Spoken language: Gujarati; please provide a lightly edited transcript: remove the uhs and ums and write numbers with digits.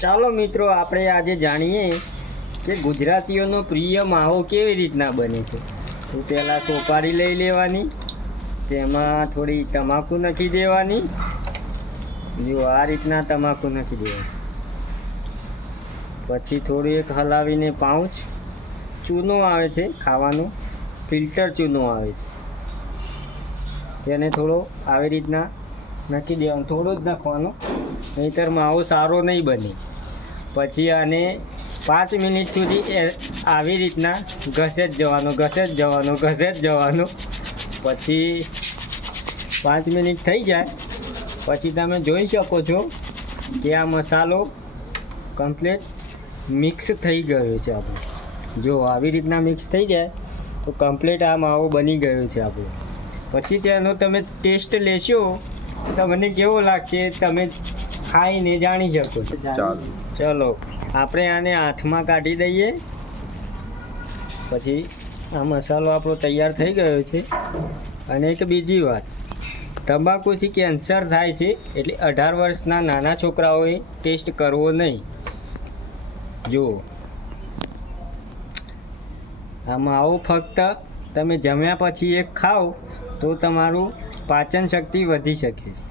ચાલો મિત્રો, આપણે આજે જાણીએ કે ગુજરાતીઓનો પ્રિય માવો કેવી રીતના બને છે. તો પહેલાં સોપારી લઈ લેવાની, તેમાં થોડી તમાકુ નાખી દેવાની. જો આ રીતના તમાકુ નાખી દેવાની. પછી થોડું એક હલાવીને પાઉચ ચૂનો આવે છે ખાવાનો, ફિલ્ટર ચૂનો આવે છે, તેને થોડો આવી રીતના નાખી દેવાનો. થોડો જ નાખવાનો, નહીંતર માવો સારો નહીં બને. પછી આને 5 મિનિટ સુધી આવી રીતના ઘસે જ જવાનો. પછી 5 મિનિટ થઈ જાય પછી તમે જોઈ શકો છો કે આ મસાલો કમ્પ્લીટ મિક્સ થઈ ગયો છે આપણો. જો આવી રીતના મિક્સ થઈ જાય તો કમ્પ્લીટ આ માવો બની ગયો છે આપણો. પછી તેનો તમે ટેસ્ટ લેશો, તમને કેવો લાગશે તમે ખાઈને જાણી શકો છો. ચલો આપણે આને હાથમાં કાઢી દઈએ. પછી આ મસાલો આપણો તૈયાર થઈ ગયો છે. અને એક બીજી વાત, તમાકુથી કેન્સર થાય છે, એટલે 18 વર્ષના નાના છોકરાઓએ ટેસ્ટ કરવો નહીં. જુઓ, આ માવો ફક્ત તમે જમ્યા પછી એક ખાઓ તો તમારું પાચન શક્તિ વધી શકે છે.